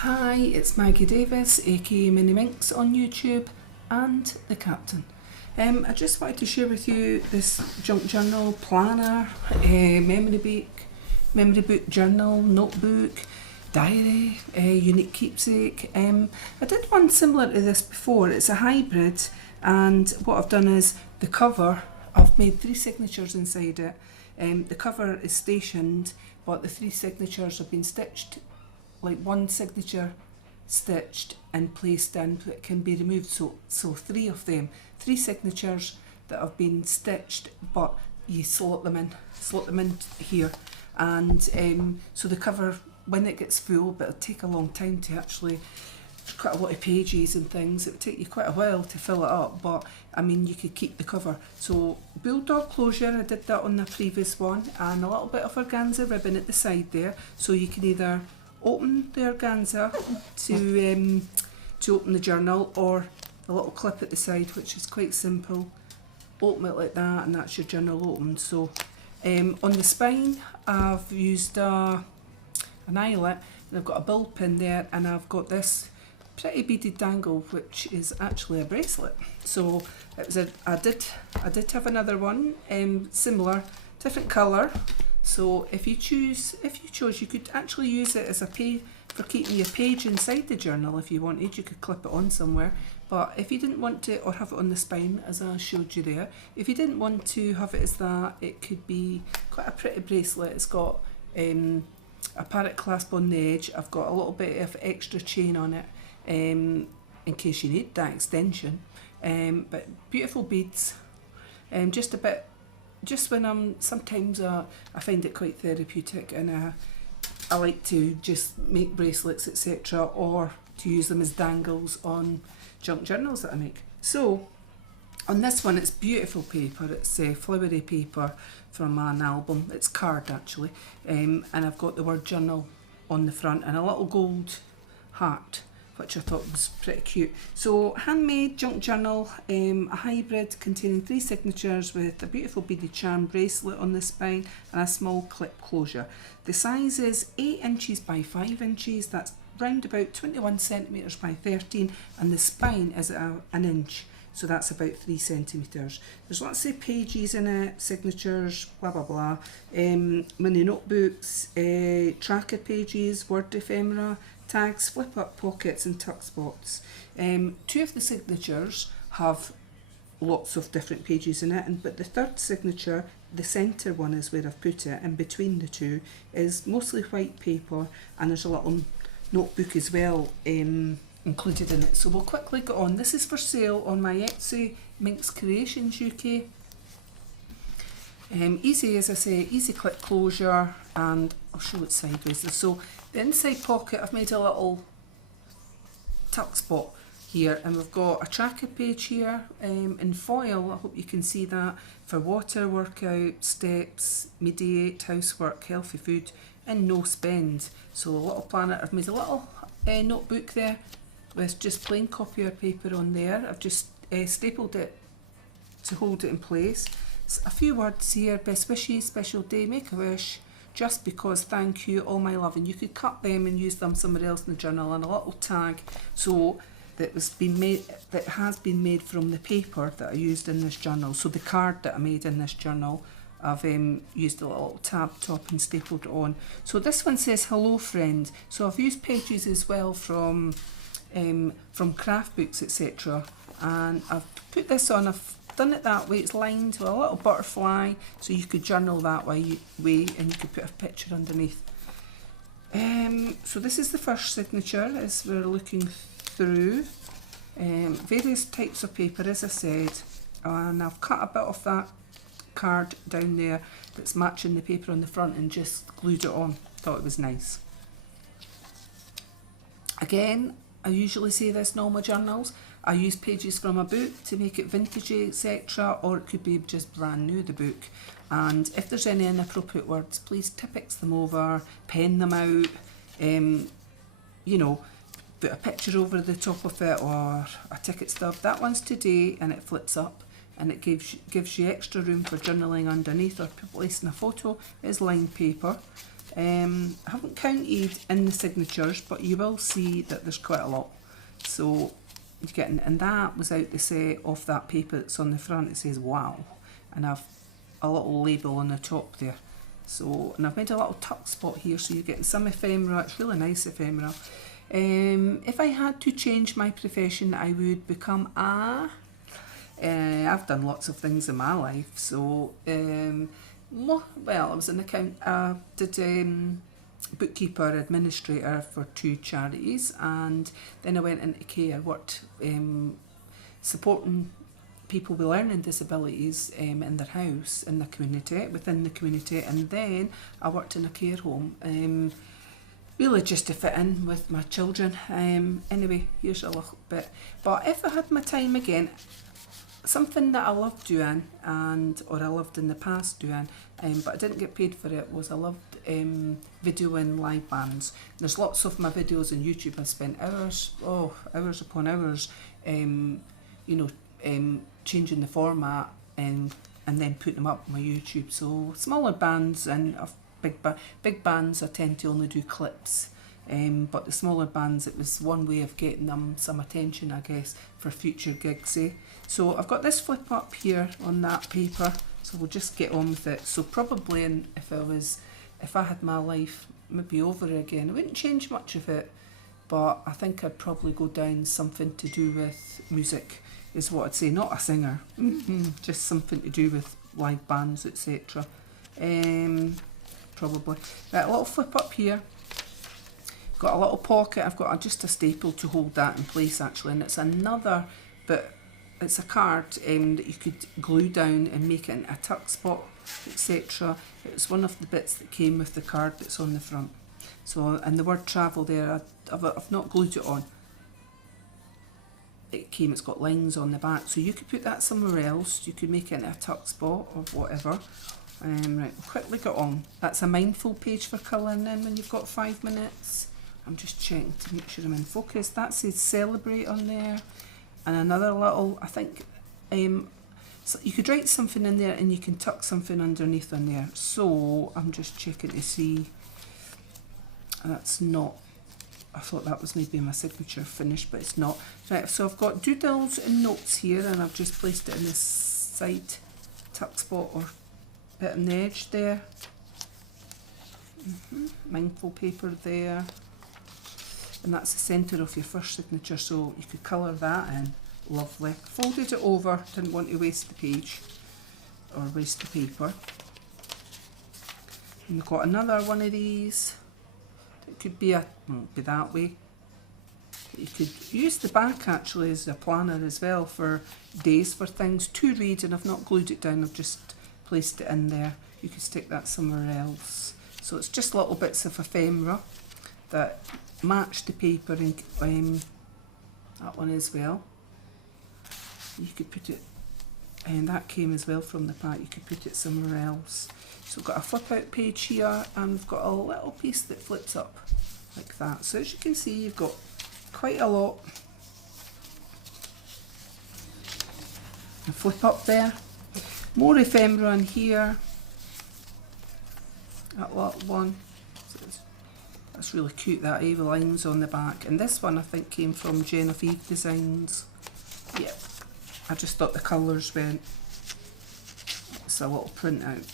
Hi, it's Maggie Davis, aka Mini Minx on YouTube, and the Captain. I just wanted to share with you this junk journal, planner, memory book journal, notebook, diary, unique keepsake. I did one similar to this before. It's a hybrid, and what I've done is the cover, I've made 3 signatures inside it. The cover is stationed, but the 3 signatures have been stitched, like one signature stitched and placed in, but it can be removed, so 3 of them, 3 signatures that have been stitched, but you slot them in here, and so the cover, when it gets full, but it'll take a long time to actually, quite a lot of pages and things, it would take you quite a while to fill it up, but I mean you could keep the cover. So Bulldog closure, I did that on the previous one, and a little bit of organza ribbon at the side there, so you can either open the organza to open the journal, or the little clip at the side, which is quite simple. Open it like that and that's your journal open. So on the spine I've used an eyelet, and I've got a bull pin there, and I've got this pretty beaded dangle, which is actually a bracelet. So it was I did have another one, similar, different colour. So if you chose, you could actually use it as a for keeping your page inside the journal. If you wanted, you could clip it on somewhere. But if you didn't want to, or have it on the spine as I showed you there, if you didn't want to have it as that, it could be quite a pretty bracelet. It's got a parrot clasp on the edge. I've got a little bit of extra chain on it in case you need that extension. But beautiful beads, just when sometimes I find it quite therapeutic, and I like to just make bracelets, etc., or to use them as dangles on junk journals that I make. So on this one, it's beautiful paper. It's flowery paper from an album. It's card actually, and I've got the word journal on the front and a little gold heart, which I thought was pretty cute. So handmade junk journal, a hybrid containing 3 signatures with a beautiful beaded charm bracelet on the spine and a small clip closure. The size is 8 inches by 5 inches, that's round about 21 centimetres by 13, and the spine is an inch, so that's about 3 centimetres. There's lots of pages in it, signatures, blah blah blah, mini notebooks, tracker pages, word ephemera, tags, flip up pockets and tuck spots. 2 of the signatures have lots of different pages in it, but the 3rd signature, the centre one, is where I've put it, and between the 2 is mostly white paper, and there's a little notebook as well included in it. So we'll quickly go on. This is for sale on my Etsy, MinxCreationsUK. Easy, as I say, easy clip closure, and I'll show it sideways. So the inside pocket, I've made a little tuck spot here, and we've got a tracker page here in foil. I hope you can see that, for water, workout, steps, mediate, housework, healthy food, and no spend. So a little planner. I've made a little notebook there with just plain copier paper on there. I've just stapled it to hold it in place. A few words here: best wishes, special day, make a wish, just because, thank you, all my love. And you could cut them and use them somewhere else in the journal, and a little tag, so that has been made from the paper that I used in this journal. So the card that I made in this journal, I've used a little tab top and stapled it on. So this one says hello friend. So I've used pages as well from craft books, etc., and I've put this on. I've done it that way. It's lined with a little butterfly, so you could journal that way, and you could put a picture underneath. So this is the first signature as we're looking through. Various types of paper, as I said, and I've cut a bit of that card down there that's matching the paper on the front and just glued it on. Thought it was nice. Again, I usually say this in all my journals, I use pages from a book to make it vintagey, etc., or it could be just brand new, the book. And if there's any inappropriate words, please Tipp-Ex them over, pen them out, you know, put a picture over the top of it, or a ticket stub. That one's today, and it flips up, and it gives you extra room for journaling underneath, or placing a photo. It's lined paper. I haven't counted in the signatures, but you will see that there's quite a lot. So you're getting, and that was out the set of that paper that's on the front. It says wow, and I've a little label on the top there. So, and I've made a little tuck spot here, so you're getting some ephemera. It's really nice ephemera. If I had to change my profession, I would become a... I've done lots of things in my life, so well, I was an bookkeeper, administrator for 2 charities, and then I went into care. I worked supporting people with learning disabilities in their house, in the community, within the community, and then I worked in a care home, really just to fit in with my children. Anyway, here's a little bit. But if I had my time again, something that I loved doing, or I loved in the past doing, but I didn't get paid for it, was I loved videoing live bands. There's lots of my videos on YouTube. I spent hours upon hours, changing the format and then putting them up on my YouTube. So smaller bands and big bands, I tend to only do clips. But the smaller bands, it was one way of getting them some attention, I guess, for future gigs. So I've got this flip up here on that paper, so we'll just get on with it. So probably if I had my life maybe over again, I wouldn't change much of it, but I think I'd probably go down something to do with music, is what I'd say. Not a singer, just something to do with live bands, etc. Probably. Right, a little flip up here. Got a little pocket. I've got just a staple to hold that in place, actually, and it's another, but it's a card that you could glue down and make it into a tuck spot, etc. It's one of the bits that came with the card that's on the front. So, and the word travel there, I've not glued it on. It's got lines on the back, so you could put that somewhere else. You could make it into a tuck spot or whatever. Right, we'll quickly get on. That's a mindful page for colouring in when you've got 5 minutes. I'm just checking to make sure I'm in focus. That says celebrate on there. And another little, I think, so you could write something in there and you can tuck something underneath on there. So I'm just checking to see. That's not, I thought that was maybe my signature finish, but it's not. Right, so I've got doodles and notes here, and I've just placed it in this side tuck spot or bit on the edge there. Mindful paper there. And that's the centre of your first signature, so you could colour that in. Lovely. Folded it over, didn't want to waste the page or waste the paper. And we've got another one of these. It could be be that way. You could use the back actually as a planner as well for days, for things to read, and I've not glued it down, I've just placed it in there. You could stick that somewhere else. So it's just little bits of ephemera that match the paper, and that one as well. You could put it, and that came as well from the pack, you could put it somewhere else. So we've got a flip out page here, and we've got a little piece that flips up like that. So as you can see, you've got quite a lot. A flip up there. More ephemera in here. That little one. That's really cute, that with lines on the back. And this one I think came from Genevieve Designs. Yeah, I just thought the colours went. It's a little print out.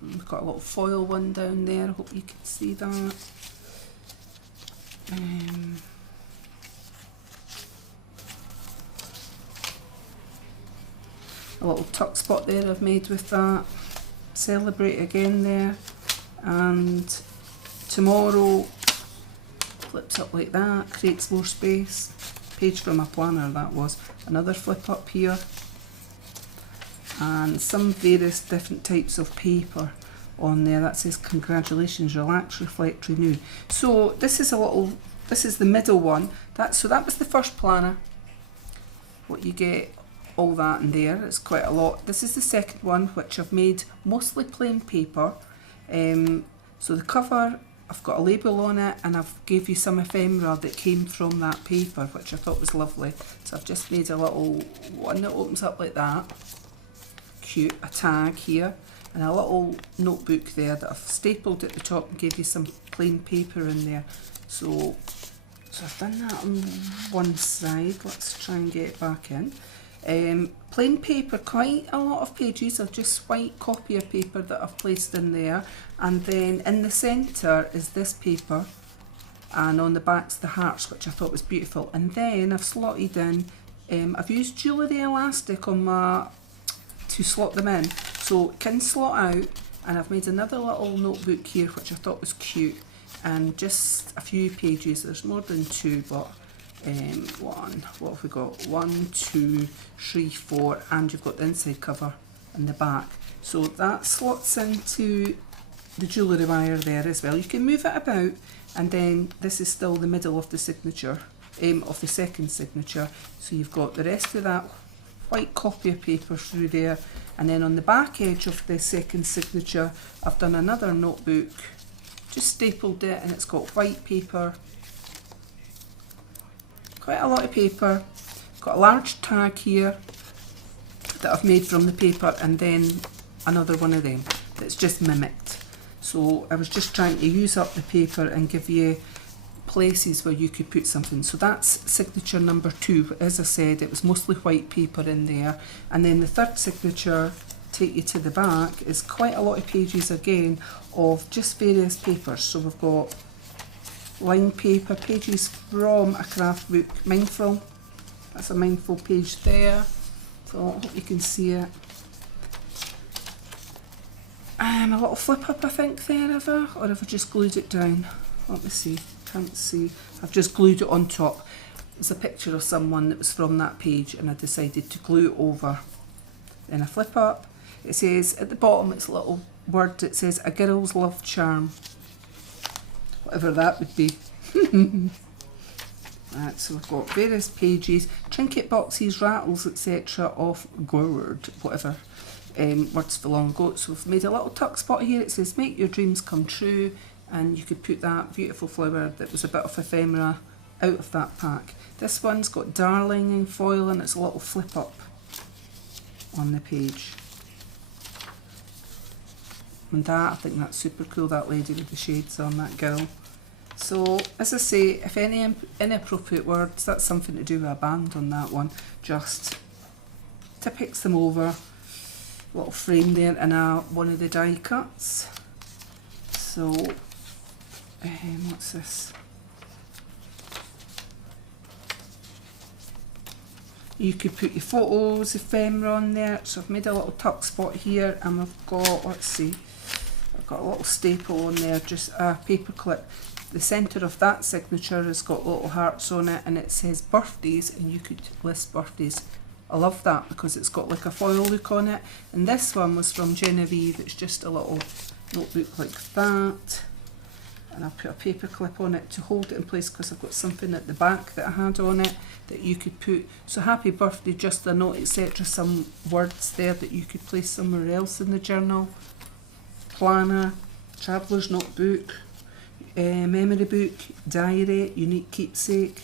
We've got a little foil one down there, I hope you can see that. A little tuck spot there I've made with that. Celebrate again there. And tomorrow flips up like that, creates more space. Page from a planner that was. Another flip up here. And some various different types of paper on there. That says congratulations, relax, reflect, renew. So this is the middle one. So that was the first planner. What you get, all that in there, it's quite a lot. This is the second one, which I've made mostly plain paper. So the cover, I've got a label on it, and I've gave you some ephemera that came from that paper, which I thought was lovely. So I've just made a little one that opens up like that. Cute, a tag here. and a little notebook there that I've stapled at the top and gave you some plain paper in there. So I've done that on one side. Let's try and get it back in. Plain paper, quite a lot of pages of just white copier paper that I've placed in there, and then in the centre is this paper, and on the back's the hearts, which I thought was beautiful. And then I've slotted in, I've used jewellery elastic on my to slot them in, so it can slot out. And I've made another little notebook here which I thought was cute, and just a few pages. There's more than two, but what have we got? 1, 2, 3, 4, and you've got the inside cover and the back. So that slots into the jewellery wire there as well. You can move it about, and then this is still the middle of the signature, of the second signature. So you've got the rest of that white copier paper through there, and then on the back edge of the second signature I've done another notebook, just stapled it, and it's got white paper, quite a lot of paper, got a large tag here that I've made from the paper, and then another one of them that's just mimicked. So I was just trying to use up the paper and give you places where you could put something. So that's signature number 2. As I said, it was mostly white paper in there. And then the third signature, take you to the back, is quite a lot of pages again of just various papers. So we've got line paper, pages from a craft book, Mindful. That's a Mindful page there, so I hope you can see it. A little flip up, I think, there, or have I just glued it down? Let me see, can't see. I've just glued it on top. There's a picture of someone that was from that page, and I decided to glue it over. Then I flip up. It says at the bottom, it's a little word, it says a girl's love charm. Whatever that would be. Right, so we've got various pages, trinket boxes, rattles, etc. of gourd, whatever words for long ago. So we've made a little tuck spot here. It says make your dreams come true, and you could put that beautiful flower that was a bit of ephemera out of that pack. This one's got darling in foil, and it's a little flip up on the page. And that, I think that's super cool, that lady with the shades on, that girl. So, as I say, if any inappropriate words, that's something to do with a band on that one. Just Tipp-Ex them over. Little frame there, and one of the die cuts. So, what's this? You could put your photos, ephemera on there. So I've made a little tuck spot here, and we've got, let's see, I've got a little staple on there, just a paper clip. The centre of that signature has got little hearts on it, and it says birthdays, and you could list birthdays. I love that because it's got like a foil look on it. And this one was from Genevieve. It's just a little notebook like that. And I'll put a paper clip on it to hold it in place because I've got something at the back that I had on it that you could put. So happy birthday, just a note, etc. Some words there that you could place somewhere else in the journal. Planner, traveller's notebook, memory book, diary, unique keepsake,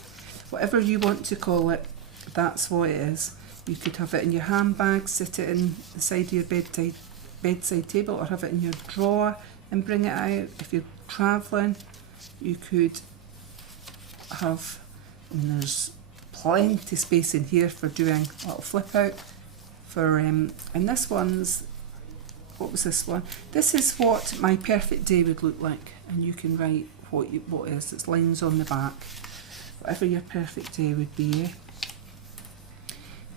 whatever you want to call it, that's what it is. You could have it in your handbag, sit it in the side of your bedside table, or have it in your drawer and bring it out. If you're travelling, you could have, and there's plenty of space in here for doing a little flip out for, and this one's, what was this one? This is what my perfect day would look like, and you can write what is. It's lines on the back, whatever your perfect day would be.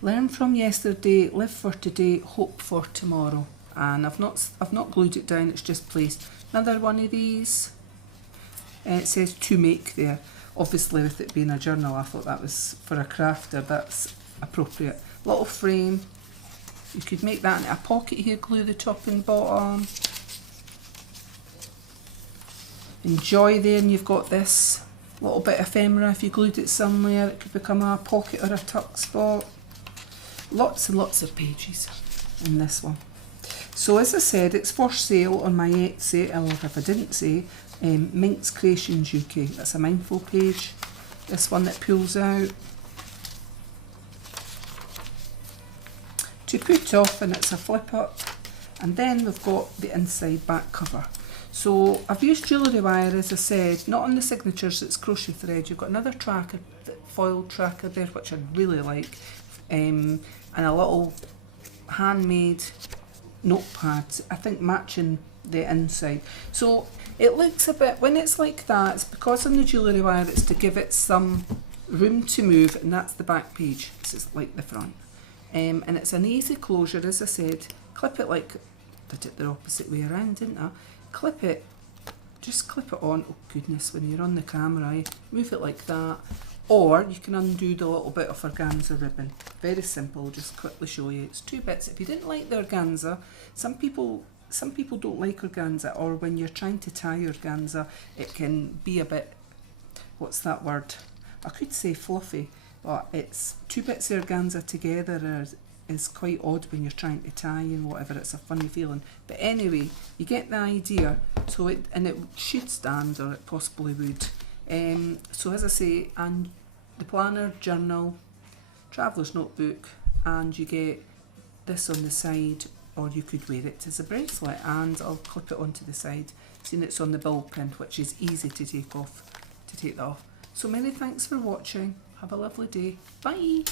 Learn from yesterday, live for today, hope for tomorrow. And I've not glued it down, it's just placed. Another one of these. It says to make there. Obviously, with it being a journal, I thought that was for a crafter, that's appropriate. Little frame. You could make that into a pocket here, glue the top and bottom. Enjoy there, and you've got this little bit of ephemera. If you glued it somewhere, it could become a pocket or a tuck spot. Lots and lots of pages in this one. So as I said, it's for sale on my Etsy, or if I didn't say, MinxCreationsUK. That's a Mindful page. This one that pulls out. To put off, and it's a flip up. And then we've got the inside back cover. So I've used jewellery wire, as I said, not on the signatures, it's crochet thread. You've got another tracker, foil tracker there, which I really like, and a little handmade notepads, I think matching the inside. So it looks a bit, when it's like that, it's because on the jewellery wire it's to give it some room to move, and that's the back page. This is like the front. And it's an easy closure, as I said. Clip it like, did it the opposite way around, didn't I? Clip it, just clip it on. Oh goodness, when you're on the camera, move it like that. Or you can undo the little bit of organza ribbon. Very simple, just quickly show you. It's 2 bits. If you didn't like the organza, some people don't like organza, or when you're trying to tie organza, it can be a bit, what's that word? I could say fluffy, but it's 2 bits of organza together is quite odd when you're trying to tie and whatever. It's a funny feeling. But anyway, you get the idea. So it should stand, or it possibly would. So as I say, and the planner, journal, traveller's notebook, and you get this on the side, or you could wear it as a bracelet, and I'll clip it onto the side. Seeing it's on the ball pin, which is easy to take that off. So many thanks for watching. Have a lovely day. Bye.